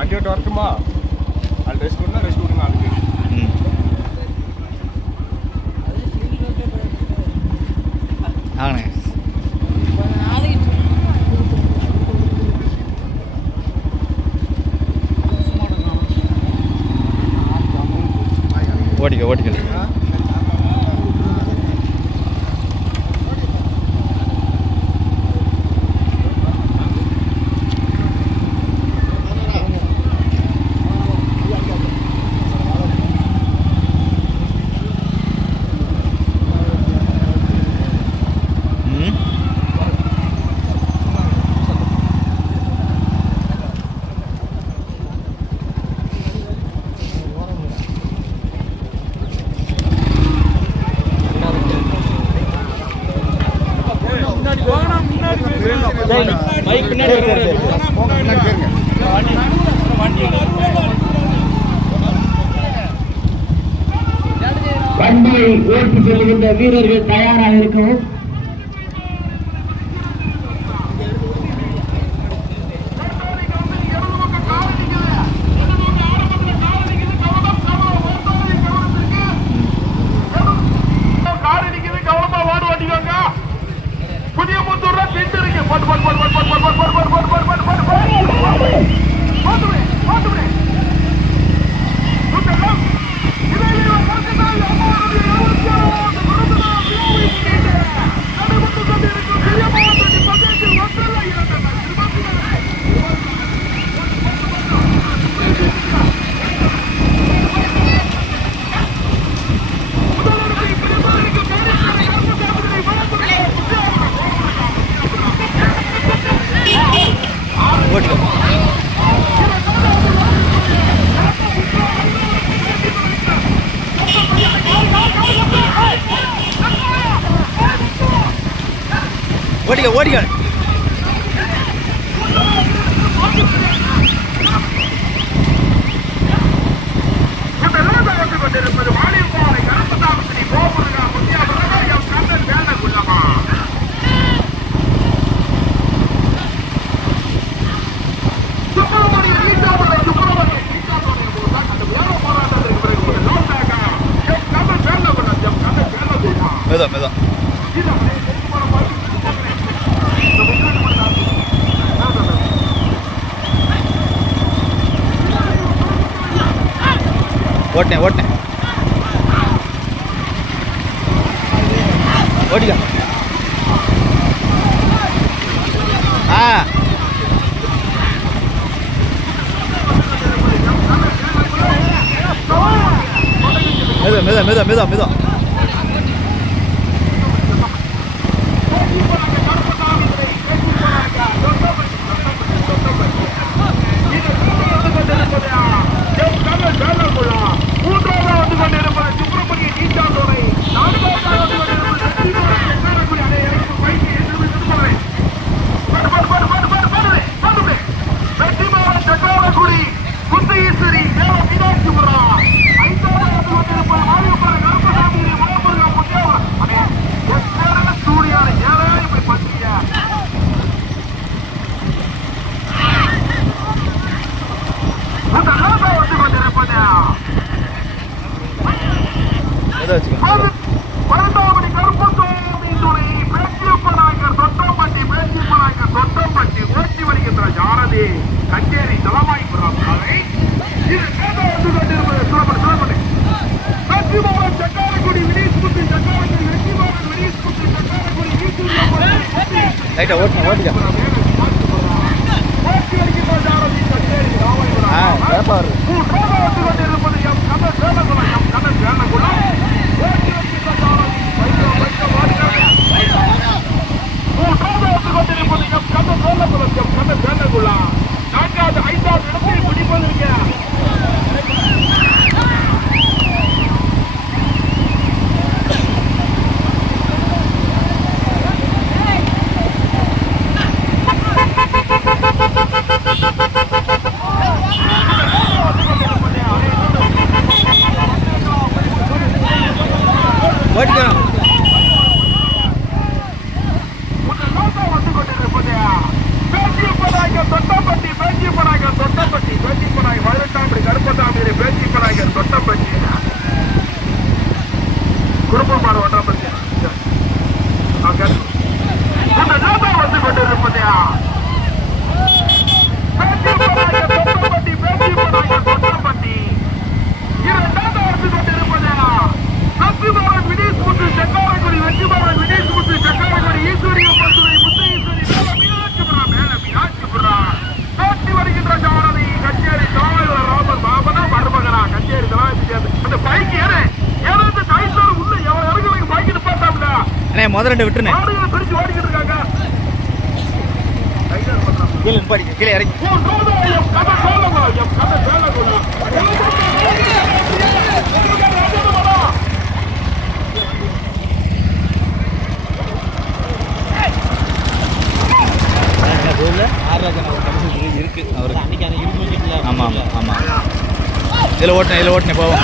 வண்டி விட்டு வரட்டுமா அது ரெஸ்ட் கொடுத்தா ரெஸ்ட் கொடுங்க நாளைக்கு ஆகணே ஓட்டிக்க ஓட்டிக்கலாம் வீரர்கள் தயாராக இருக்கவும் கொண்டிருப்பது வாலிபாலை கருப்பதாமத்திரி கோபுரகா முத்தியாபுரம் எம் கண்ணன் வேண்டக் உள்ளமா சுப்பிரமணிய வீட்டாபுரை சுப்பிரமணிய வீட்டாபுரை போதுதான் அந்த உயர்வு போராட்டத்திற்கு பிறகு ஒரு லோட்டாக்கா எம் கண்ணன் வேண்டக் கொள்ளும் எம் கண்ணன் வேண்டக் கொள்ளுமா மெதா மெதா ஓட்டினேன் ஓட்டினேன். மெதுவா மெதுவா மூன்றாவது வந்து கொண்டிருப்பது சுப்பிரமணிய நீச்சாந்தோரை Đầy đủ. முதல் ரெண்டு விட்டுருங்க கீழே நிப்பாடி கீழே இறங்கி. இருக்கு அவருக்கு ஆமாம் ஆமாம் இதில் ஓட்டினேன் இதில் ஓட்டினேன் போவோம்.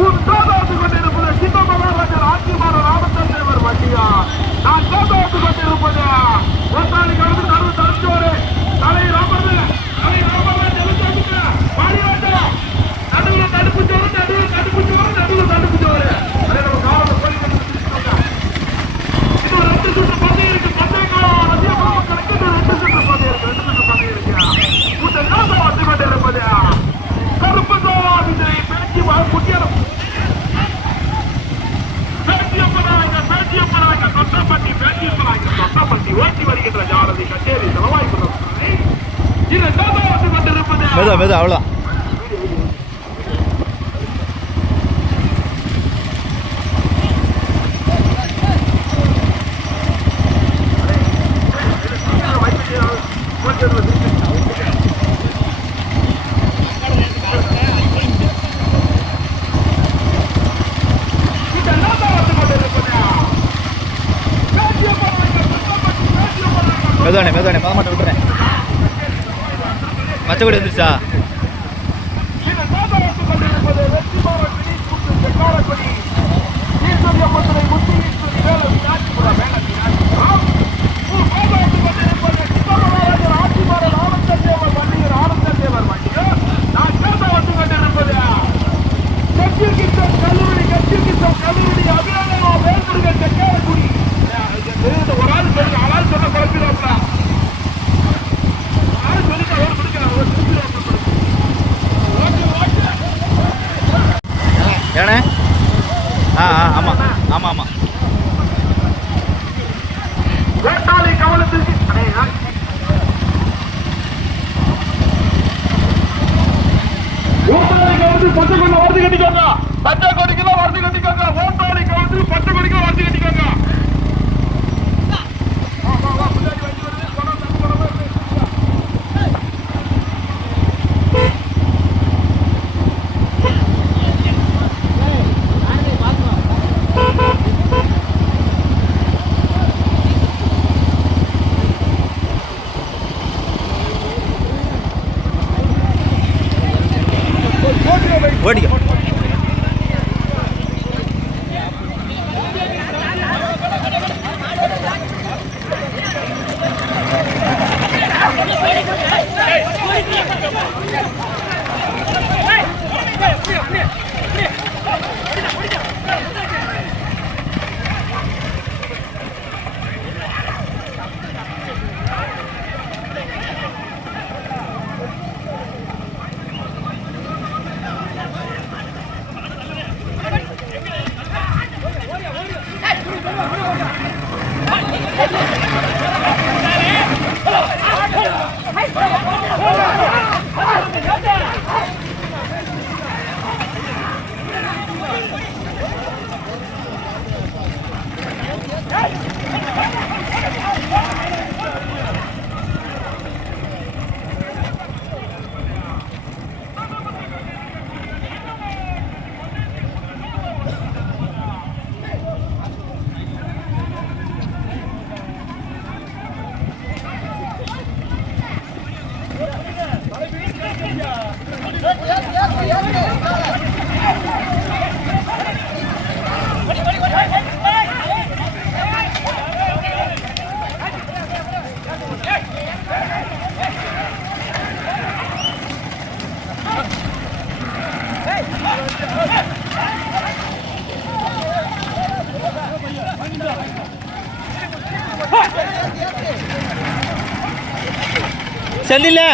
Punto! மெதுவானே மெதுவானே மதமாட்ட விட்டுறேன். மச்சக்கொடி வந்துருச்சா? செந்தில்ல செல்லில்லை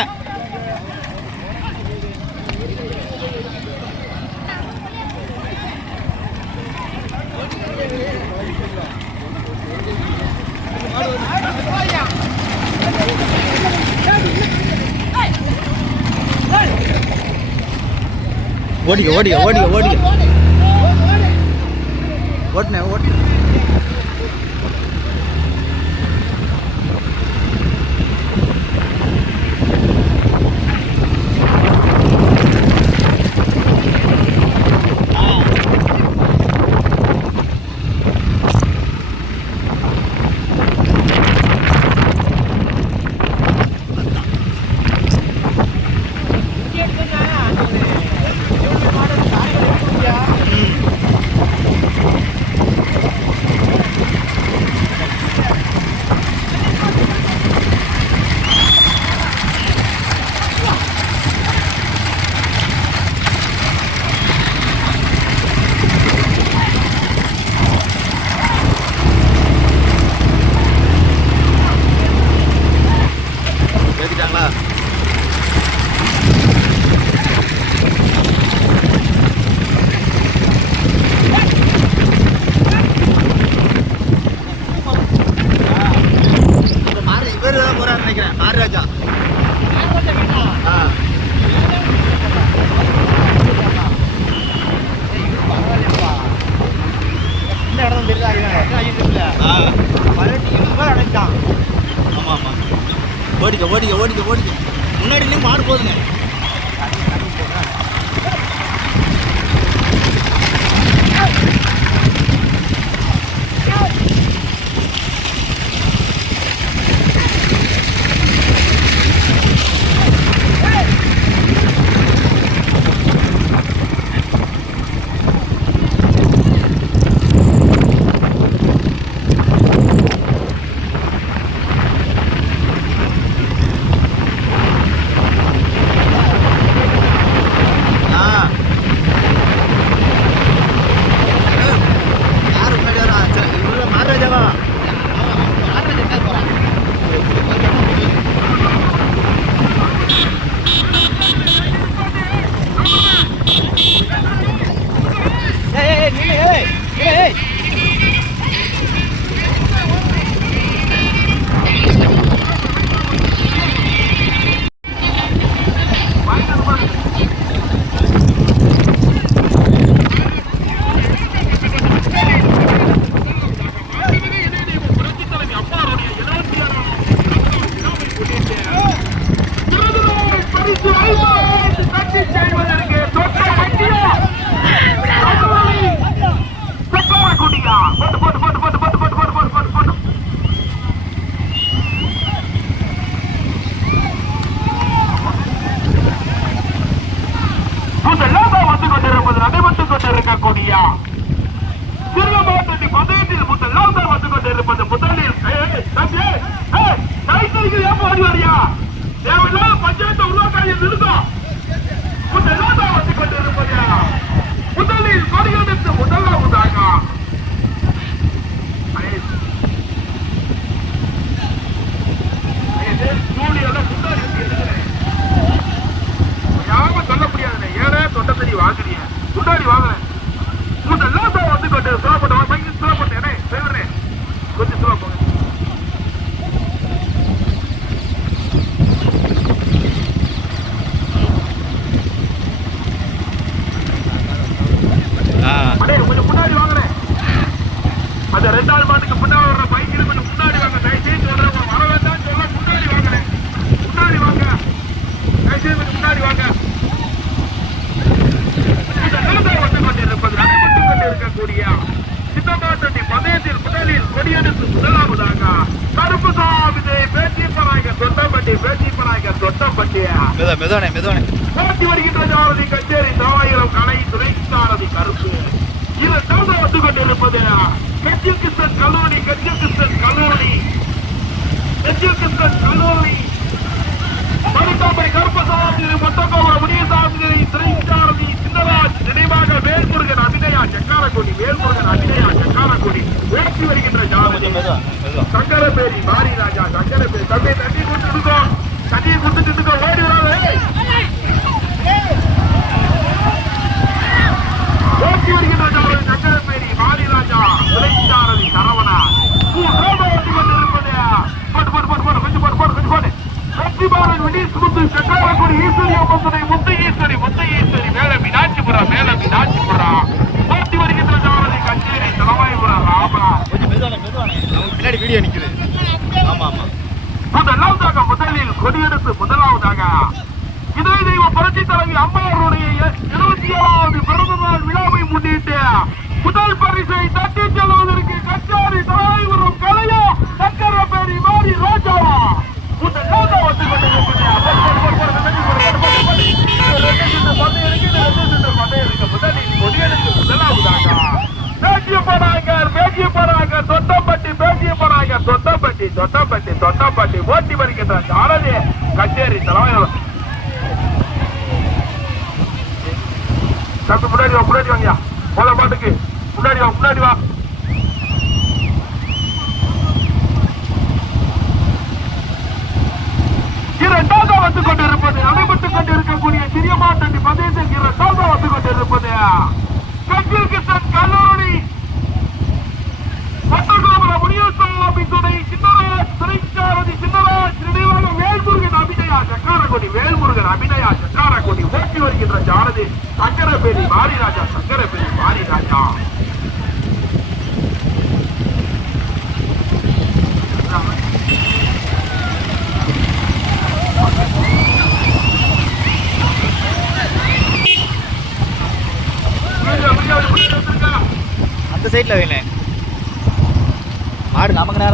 ಓಡಿಗೆ ಓಡಿಗೆ ಓಡಿಗೆ ಓಡಿಗೆ. ಓಡ್ನೆ ಓಡ್ பதினெட்டில் முதலாம் தான் வந்து கொண்டிருப்பது முதலில் தம்பி நாய் தெரிகிறது ஏன் போடி தேவையில்லாத பஞ்சாயத்தை உருவாக்காய நிறுத்தம் வந்து கொண்டிருப்பதா முதலில் மறுகளுக்கு முதலாவதாக ஜூலியெல்லாம் கொண்டிருப்பது கஜகிஸ்தான் கல்லூரி கஜகிஸ்தான் கல்லூரி. கஜகிஸ்தான் கல்லூரி. மருத்தாபுரி கருப்பசாமி மொத்தகோபுரம் முனியசாமி திரைச்சாரதி சின்னராஜ் நினைவாக வேல்முருகன் அபிநயா சக்காரக்குடி வேல்முருகன் அபிநயா சக்காரக்குடி ஓட்டி வருகின்ற ஜாமதி சங்கரபேரி மாரி ராஜா சங்கரபேரி தம்பி தண்ணி கொடுத்துட்டு தண்ணியை கொடுத்துட்டு இருக்கோம். ஓடி வராது ஓட்டி வருகின்ற ஜாமதி சக்கர ராஜா விளைச்சாரதி சரவணா ஈஸ்வரி முத்து ஈஸ்வரி முத்து ஈஸ்வரி மேல மீனாட்சிபுரம் மேல மீனாட்சிபுரம். இருக்கின்ற ஜானதி கச்சேரி தலைமை முன்னாடி முன்னாடி வாங்க போல பாட்டுக்கு. முன்னாடி வா முன்னாடி வா.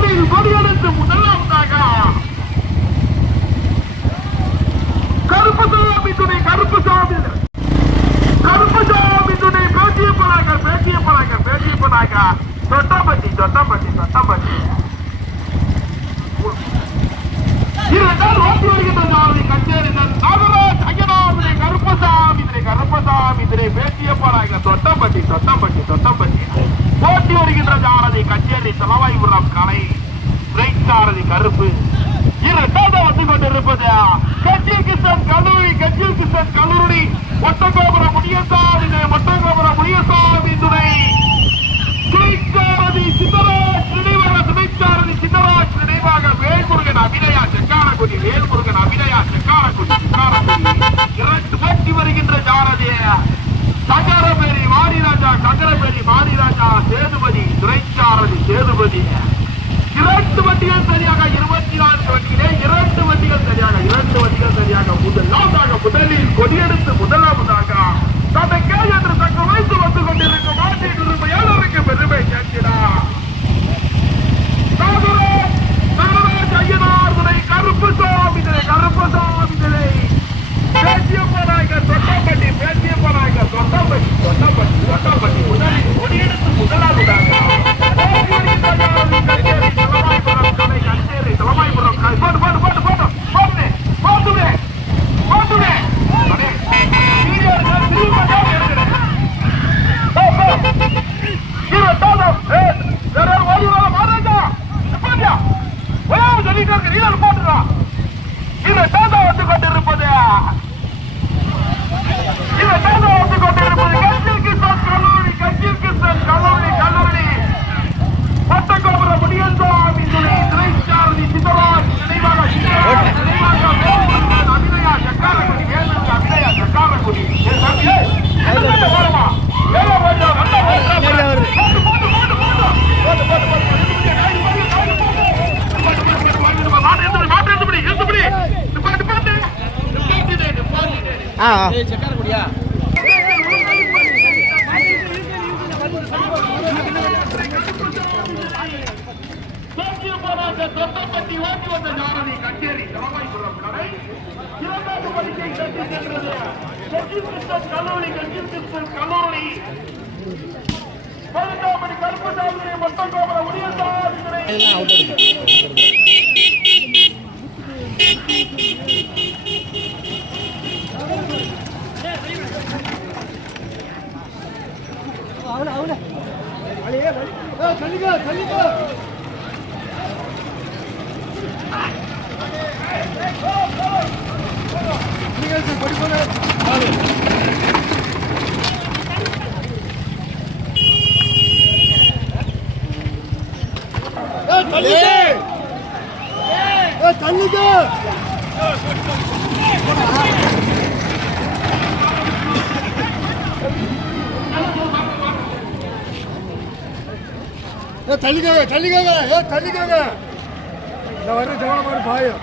கோடியில் கொடியெடுத்து முதலாவதாக முதலில் கொடியெடுத்து முதலாவதாக தனக்கே என்று தக்க வைத்து வந்து கொண்டிருக்கும் நாட்டின் உரிமையாளருக்கு பெருமை கேட்கிறார் கருப்பு சாமி கருப்பு சாமி பேசிய போனாய்கள் தொட்டப்பட்டி பேசிய போனாய்கள் தொட்டப்பட்டி தொட்டப்பட்டி போராட்ட தொட்டப்பட்டி ஓட்டி வந்த ஞானதி கச்சேரி தரவாய்புரம் கடை இரண்டாவது படிக்கை கட்டி சென்றது கட்சி கிருஷ்ணன் கல்லூரி கட்சி கிருஷ்ணன் கல்லூரி பதினெட்டாம் கருப்பசாமி மொத்தங்கோபுர உரியசாமி இதெல்லாம் அவுட் எடுக்கும் தள்ளிக்காக தள்ளிக்காக ஏ தள்ளிக்காக இந்த வர ஜவாபாடு பாயம் ஏ ஜவாபாடு பாயம்.